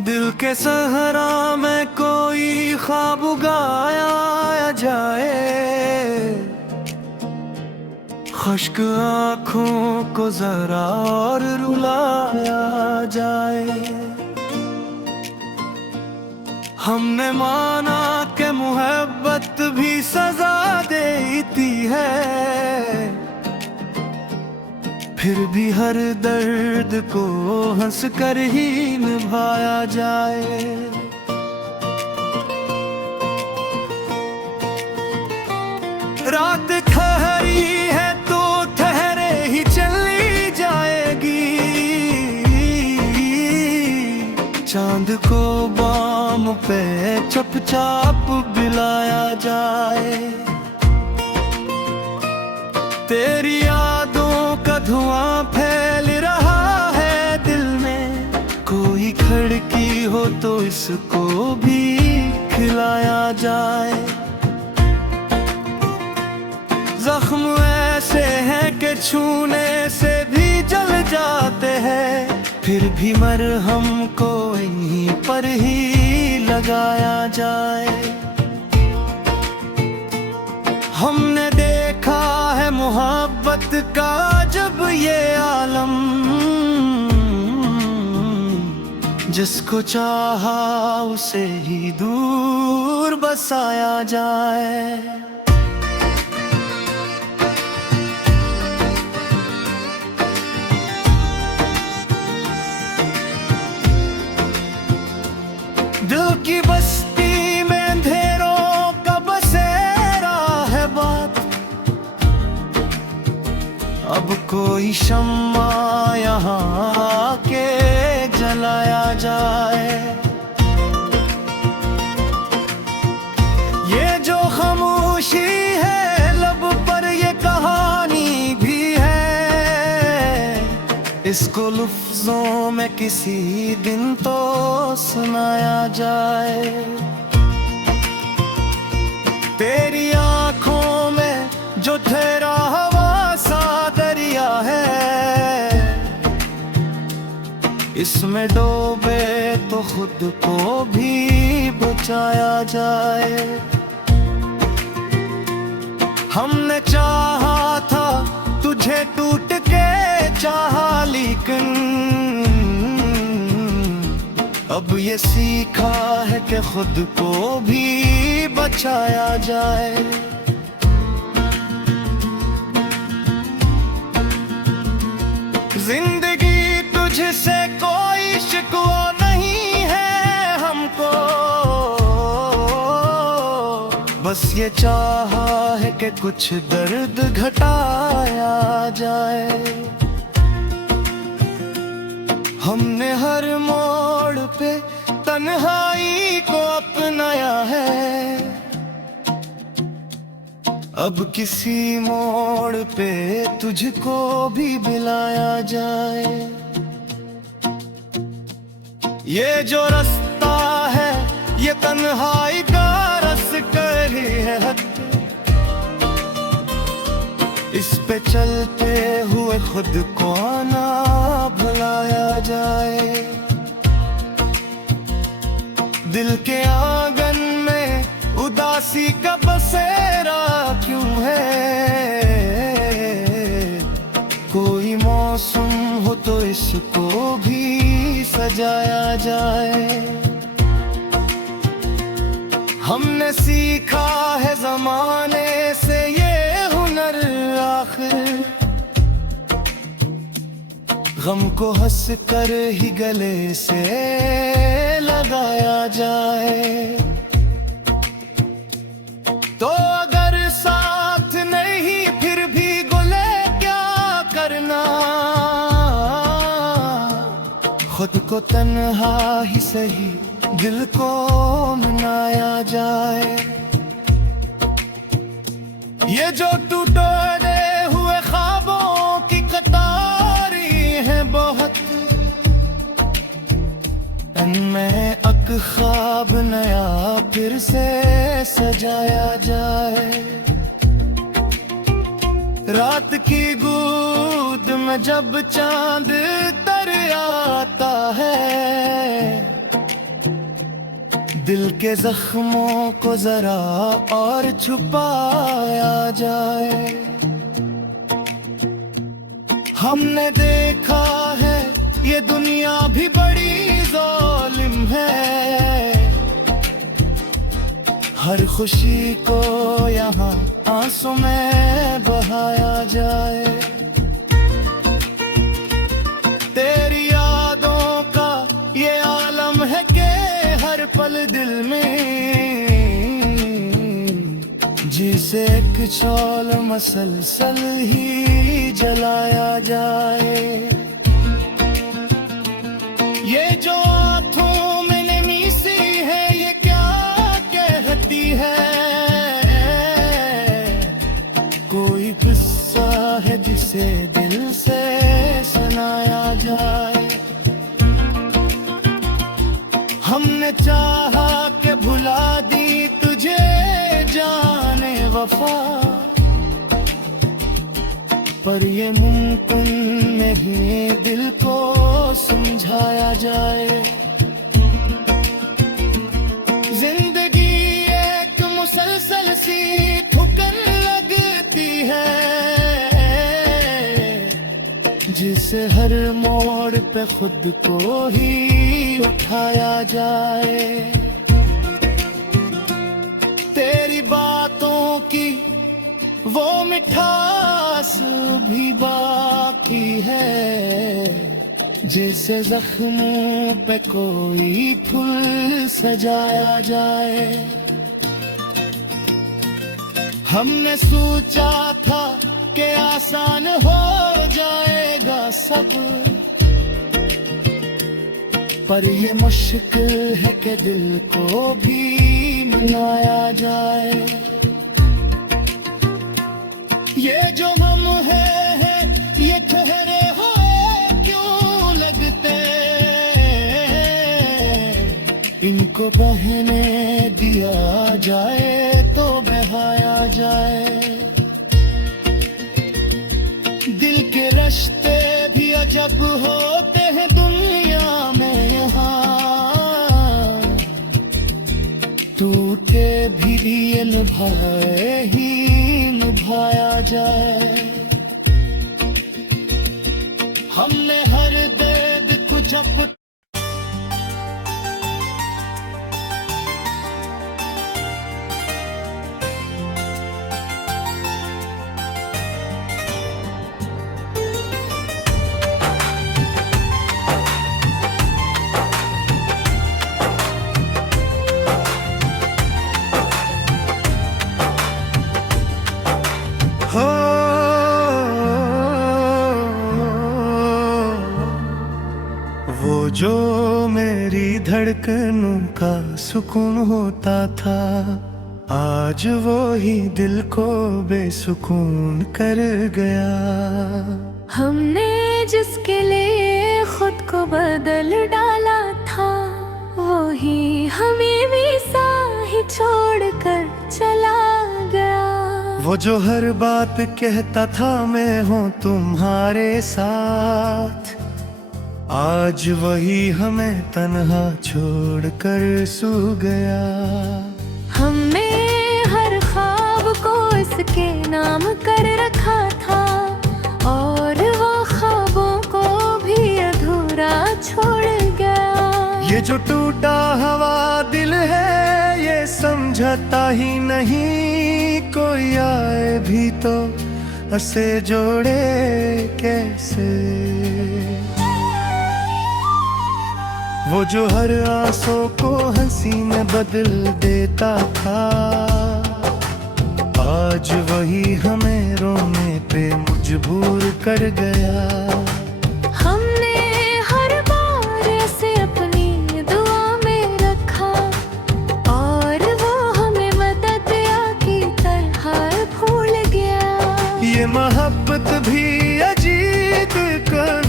दिल के सहरा में कोई ख्वाब उगाया जाए, खुश्क आँखों को जरा और रुलाया जाए। हमने माना कि मोहब्बत भी सजा देती है, फिर भी हर दर्द को हंस कर ही निभाया जाए। रात ठहरी है तो ठहरे ही चली जाएगी, चांद को बाम पे चुपचाप बिलाया जाए। तेरी यादों का धुआं फैल रहा है दिल में, कोई खिड़की हो तो इसको भी खिलाया जाए। जख्म ऐसे हैं कि छूने से भी जल जाते हैं, फिर भी मरहम को यहीं पर ही लगाया जाए। हमने देखा है मोहब्बत का जब ये आलम, जिसको चाहा उसे ही दूर बसाया जाए। दिल की बस्ती में अंधेरों का बसेरा है बात, अब कोई शम्मा यहाँ आके जलाया जाए। ये जो खामोशी है लब पर ये कहानी भी है, इसको लफ्जों में किसी दिन तो सुनाया जाए। तेरी आंखों में जो ठहरा हवा सा दरिया है, इसमें डूबे तो खुद को भी बचाया जाए। हमने चाहा था तुझे टूट के चाहा, लेकिन अब ये सीखा है कि खुद को भी बचाया जाए। जिंदगी तुझसे कोई शिकवा नहीं है हमको, बस ये चाहा है कि कुछ दर्द घटाया जाए। हमने हर मोड़ पे तन्हाई को अपनाया है, अब किसी मोड़ पे तुझको भी बुलाया जाए। ये जो रास्ता है ये तन्हाई का रास्ता है, इस पे चलते हुए खुद को ना भुलाया जाए। दिल के आंगन में उदासी का बसेरा क्यों है, कोई मौसम हो तो इसको भी सजाया जाए। हमने सीखा है जमाने से ये हुनर आखिर, गम को हंस कर ही गले से लगाया जाए। तो अगर साथ नहीं फिर भी गुले क्या करना, खुद को तन्हा ही सही दिल को मनाया जाए। ये जो टूटे हुए ख्वाबों की कतारी है बहुत, इनमें अक ख्वाब नया फिर से सजाया जाए। रात की गूद में जब चांद तर आता है, दिल के जख्मों को जरा और छुपाया जाए। हमने देखा है ये दुनिया भी बड़ी जालिम है, हर खुशी को यहाँ आंसू में बहाया जाए। तेरी यादों का ये आलम है कि हर पल दिल में जिसे एक शौल मसलसल ही जलाया जाए। ये जो आँखों में नमी सी है ये क्या कहती है, कोई किस्सा है जिसे दिल से सुनाया जाए। हमने चाहा कि भुला दी तुझे जाने वफा, पर ये मुमकिन नहीं दिल को समझाया जाए। जिंदगी एक मुसलसल सी ठुकर लगती है, जिसे हर मोड़ पे खुद को ही उठाया जाए। तेरी बातों की वो मिठास भी बाकी है, जिसे जख्मों पे कोई फूल सजाया जाए। हमने सोचा था कि आसान हो जाएगा सब, पर ये मुश्किल है कि दिल को भी मनाया जाए। ये जो हम है ये ठहरे हुए क्यों लगते, इनको बहने दिया जाए तो बहाया जाए। दिल के रिश्ते भी अजब होते हैं दुनिया में यहाँ, टूटे भी ये निभाए ही निभाया जाए। हमने हर दर्द को जब वो जो मेरी धड़कनों का सुकून होता था, आज वो ही दिल को बेसुकून कर गया। हमने जिसके लिए खुद को बदल डाला था, वो ही हमें भी साही छोड़कर चला गया। वो जो हर बात कहता था मैं हूँ तुम्हारे साथ, आज वही हमें तन्हा छोड़कर सो गया। हमने हर ख्वाब को इसके नाम कर रखा था, और वो ख्वाबों को भी अधूरा छोड़ गया। ये जो टूटा हवा दिल है ये समझता ही नहीं, कोई आए भी तो उसे जोड़े कैसे। वो जो हर आंसू को हंसी में बदल देता था, आज वही हमें रोने पे मजबूर कर गया। हमने हर बार ऐसे अपनी दुआ में रखा, और वो हमें मदद की तरह भूल गया। ये मोहब्बत भी अजीब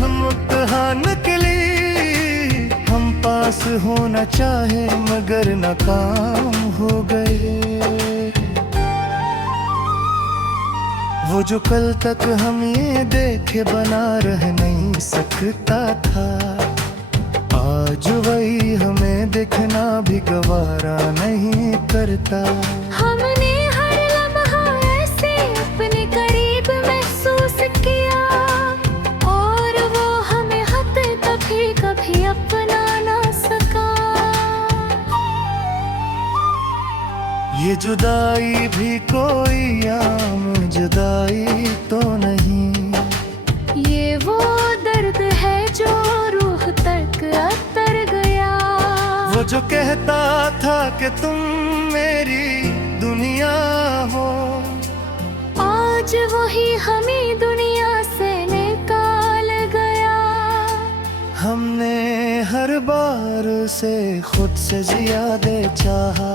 इम्तिहान के लिए, हम पास होना चाहे मगर नाकाम हो गए। वो जो कल तक हम ये देखे बना रह नहीं सकता था, आज वही हमें देखना भी गवारा का। हमने हर लम्हा ऐसे अपने करीब महसूस किया, और वो हमें हद कभी कभी अपना ना सका। ये जुदाई भी कोई आम जुदाई तो नहीं, ये वो दर्द है जो रूह तक अतर गया। वो जो कहता था कि तुम मेरी दुनिया हो, आज वही हमें दुनिया से निकाल गया। हमने हर बार उसे खुद से ज्यादा चाहा,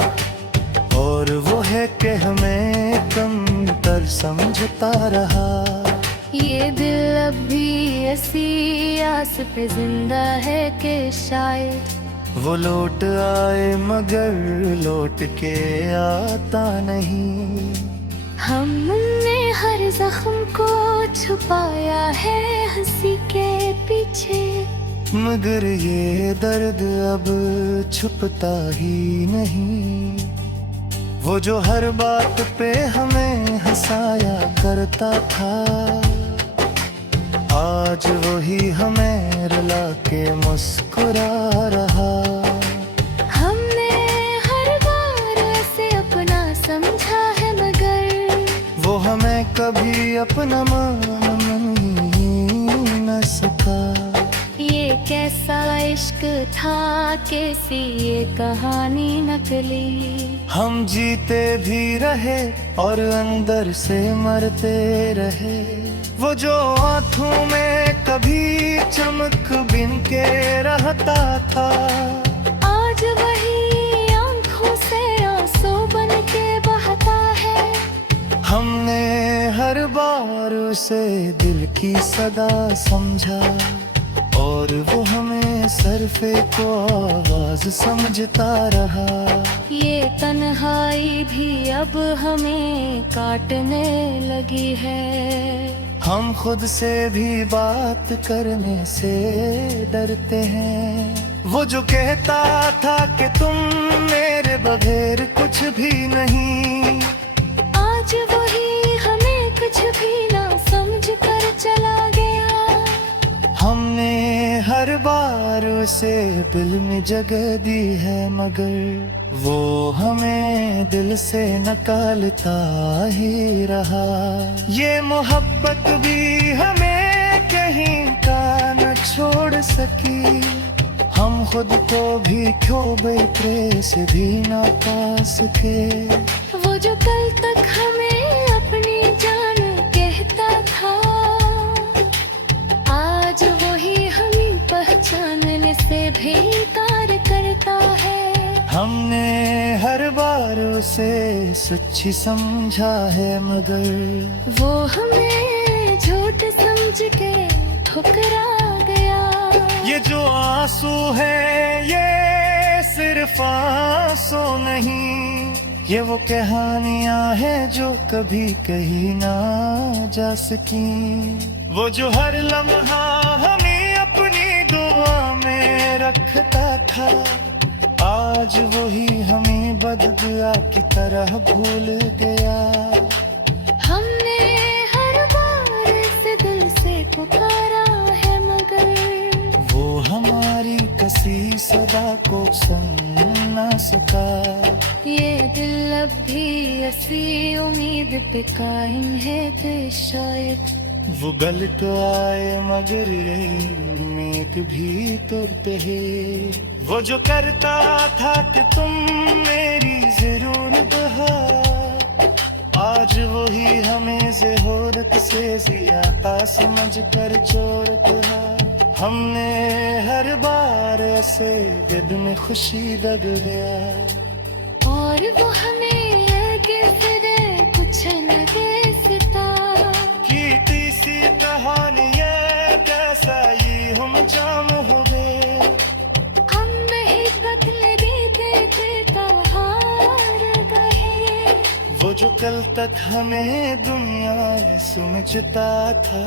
और वो है कि हमें कमतर समझता रहा। ये दिल अब भी ऐसी आस पे जिंदा है कि शायद वो लौट आए मगर लौट के आता नहीं। हमने हर जख्म को छुपाया है हंसी के पीछे, मगर ये दर्द अब छुपता ही नहीं। वो जो हर बात पे हमें हंसाया करता था, आज वही हमें रुला के मुस्कुरा रहा। हमने हर बार ऐसे अपना समझा है, मगर वो हमें कभी अपना मान ही न सका। ये कैसा इश्क था, कैसी ये कहानी नकली। हम जीते भी रहे और अंदर से मरते रहे। वो जो आँखों में कभी चमक बिन के रहता था, आज वही आंखों से आंसू बन के बहता है। हमने हर बार उसे दिल की सदा समझा, और वो हमें सरफे को आवाज समझता रहा। ये तन्हाई भी अब हमें काटने लगी है। हम खुद से भी बात करने से डरते हैं। वो जो कहता था कि तुम मेरे बगैर कुछ भी नहीं, आज वही हमें कुछ भी ना समझ कर चला गया। हमने हर बार उसे दिल में जगह दी है, मगर वो हमें दिल से निकालता ही रहा। ये मोहब्बत भी हमें कहीं का न छोड़ सकी। हम खुद को भी खो गए, से भी ना पा सके। वो जो कल तक हमें अपनी जान कहता था, आज वही हमें पहचानने से भी इनकार करता है। हमने हर बार उसे सच्ची समझा है, मगर वो हमें झूठ समझ के ठुकरा गया। ये जो आंसू है ये सिर्फ आंसू नहीं, ये वो कहानियां हैं जो कभी कहीं ना जा सकी। वो जो हर लम्हा हमें अपनी दुआ में रखता था, आज वही हमें बददुआ की तरह भूल गया। हमने हर बार इस दिल से पुकारा है, मगर वो हमारी कसी सदा को सुन ना सका। ये दिल अब भी ऐसी उम्मीद पे कायम है कि शायद वो गल तो आए मगर उम्मीद भी टूटे है। वो जो करता था कि तुम मेरी जरूरत हो, आज वही हमें ज़रूरत से ज्यादा समझ कर छोड़ रहा। हमने हर बार ऐसे दिल में खुशी दग गया, और वो हमें किसने कुछ लगे सिता की तीसरी कहानी है कैसा ये हम जाम हो गए। हम नहीं बदले भी देते हार गए। वो जो कल तक हमें दुनिया समझता था,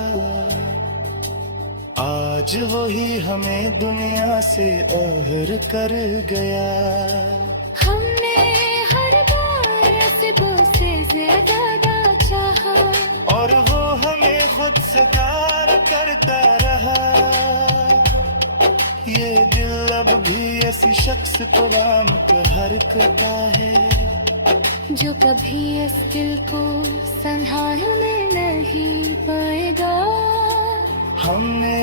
आज वही हमें दुनिया से ओहर कर गया। हमने हर बार महबूबों से ज्यादा चाहा, और वो हमें खुद से प्यार करता रहा। ये दिल अब भी ऐसी शख्स को नाम कर हरकता है, जो कभी इस दिल को संभालने नहीं पाएगा। हमने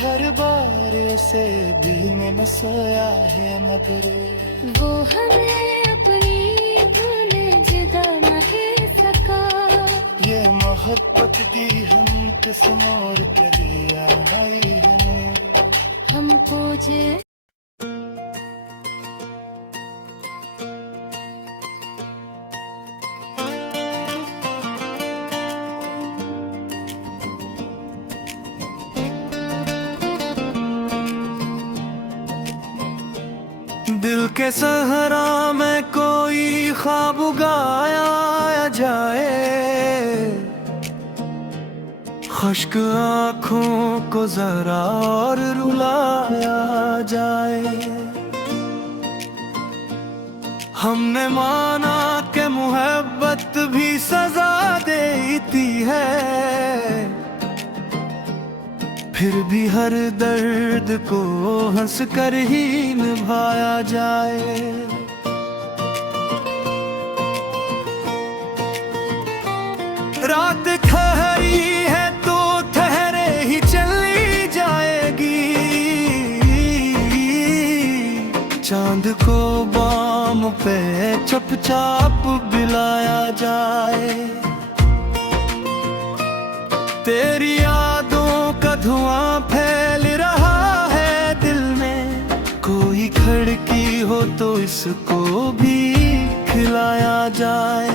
हर बार ऐसे दिल में बसाया है, मगर वो हमें अपनी भूले जुदा नहीं सका। ये मोहब्बत दी हम किस मोड़ के दिया नहीं हमें, हमको जे दिल के सहरा में कोई ख्वाब उगाया जाए, खुश्क आँखों को जरा और रुलाया जाए। हमने माना कि मोहब्बत भी सजा देती है, फिर भी हर दर्द को हंस कर ही निभाया जाए। रात ठहरी है तो ठहरे ही चली जाएगी, चांद को बाम पे चुपचाप बिलाया जाए। तेरी यादों का धुआं फैल रहा है दिल में, कोई खिड़की हो तो इसको भी खिलाया जाए।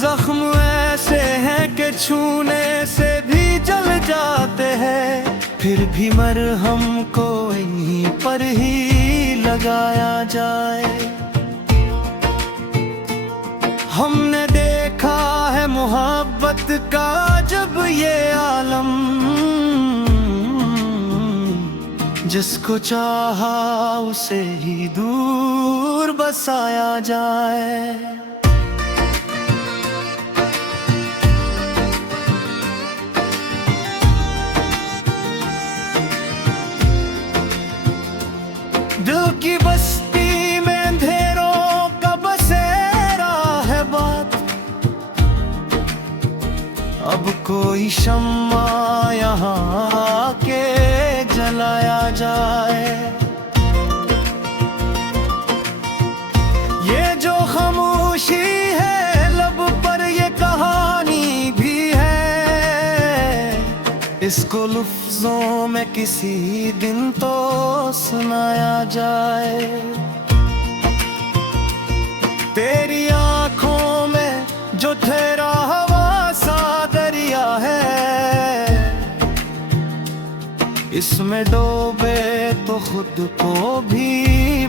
जख्म ऐसे हैं कि छूने से भी जल जाते हैं, फिर भी मरहम को यहीं पर ही लगाया जाए। हमने देखा है मोहब्बत का जब ये आलम, जिसको चाहा उसे ही दूर बसाया जाए। दिल की बस्ती में अंधेरों का बसेरा है बात, अब कोई शम्मा यहाँ आके जलाया जाए। ये जो खामोशी है लब पर ये कहानी भी है, इसको लफ्जों में किसी दिन तो सुनाया जाए। तेरी आंखों में जो ठहरा हवा सा दरिया है, इसमें डूबे तो खुद को भी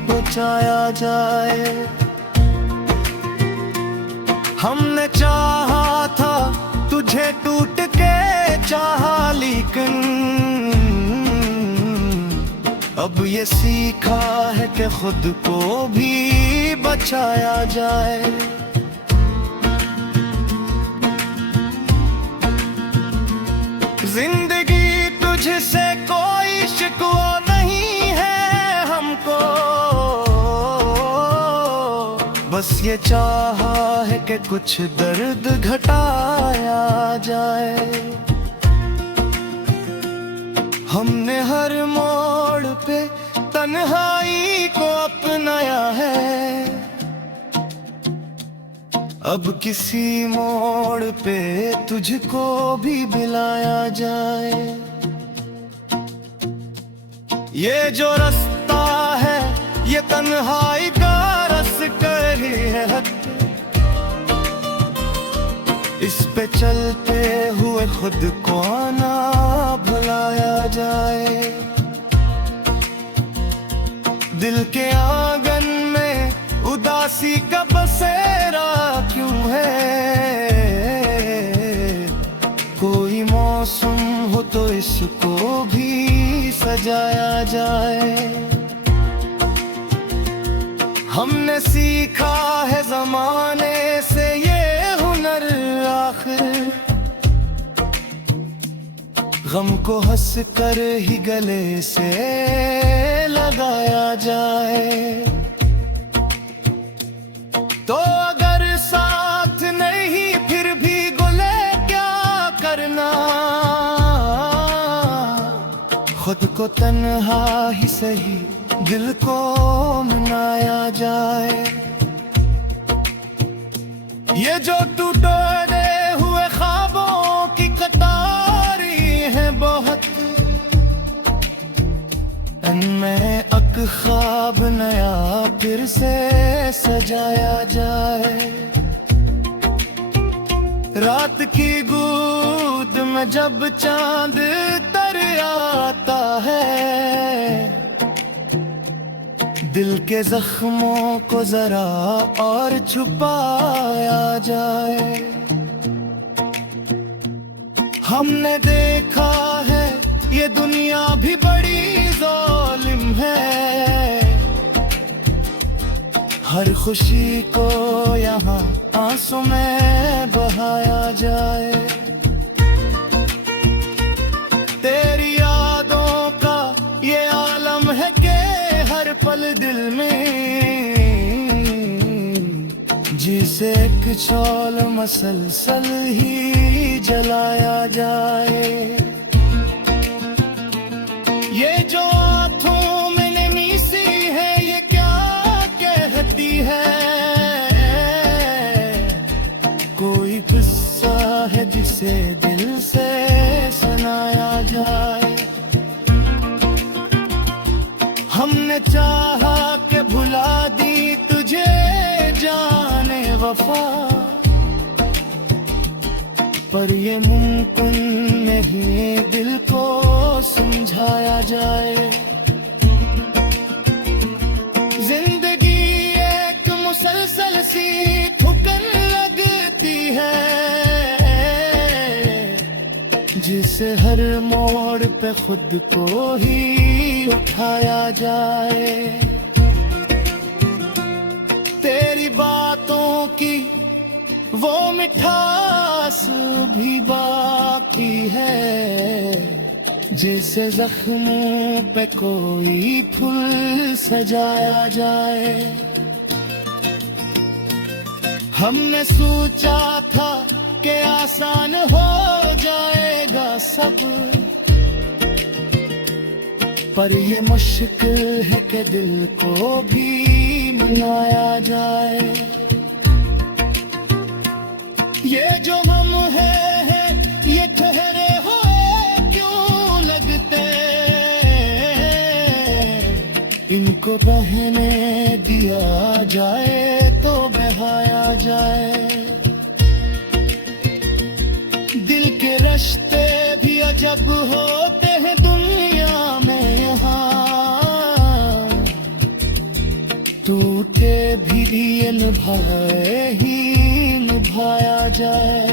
बचाया जाए। हमने चाहा था तुझे टूट के चाहा, लेकिन अब ये सीखा है कि खुद को भी बचाया जाए। जिंदगी तुझसे कोई शिकवा नहीं है हमको, बस ये चाहा है कि कुछ दर्द घटाया जाए। हमने हर मोड़ पे तन्हाई को अपनाया है, अब किसी मोड़ पे तुझको भी बुलाया जाए। ये जो रास्ता है ये तन्हाई का रास्ता है, इस पे चलते हुए खुद को ना भुलाया जाए। दिल के आंगन में उदासी का बसेरा क्यों है, कोई मौसम हो तो इसको भी सजाया जाए। हमने सीखा है जमाने से ये हुनर आखिर, गम को हंस कर ही गले से लगाया जाए। तो अगर साथ नहीं फिर भी गुले क्या करना, खुद को तन्हा ही सही दिल को मनाया जाए। ये जो टूटे हुए ख्वाबों की कतारी है बहुत, इनमें अक ख्वाब नया फिर से सजाया जाए। रात की गूद में जब चांद तर आता है, दिल के जख्मों को जरा और छुपाया जाए। हमने देखा है ये दुनिया भी बड़ी जालिम है, हर खुशी को यहाँ आंसू में बहाया जाए। तेरी यादों का ये आलम है कि हर पल दिल में जिसे एक शौल मसलसल ही जलाया जाए। ये जो आँखों में नमी सी है ये क्या कहती है, कोई गुस्सा है जिसे दिल से सुनाया जाए। हमने चाहा कि भुला दी तुझे जाने वफा, पर ये मुमकिन नहीं दिल को समझाया जाए। जिंदगी एक मुसलसल सी ठुकर लगती है, जिसे हर मोड़ पे खुद को ही उठाया जाए। तेरी बातों की वो मिठास भी बाकी है, जिसे जख्मों पे कोई फूल सजाया जाए। हमने सोचा था कि आसान हो जाएगा सब, पर ये मुश्किल है कि दिल को भी मनाया जाए। ये जो हम हैं ये ठहरे हुए क्यों लगते, इनको बहने दिया जाए तो बहाया जाए। दिल के रिश्ते भी अजब होते हैं दुनिया में यहाँ, टूटे भी दिए निभाए ही निभाया जाए।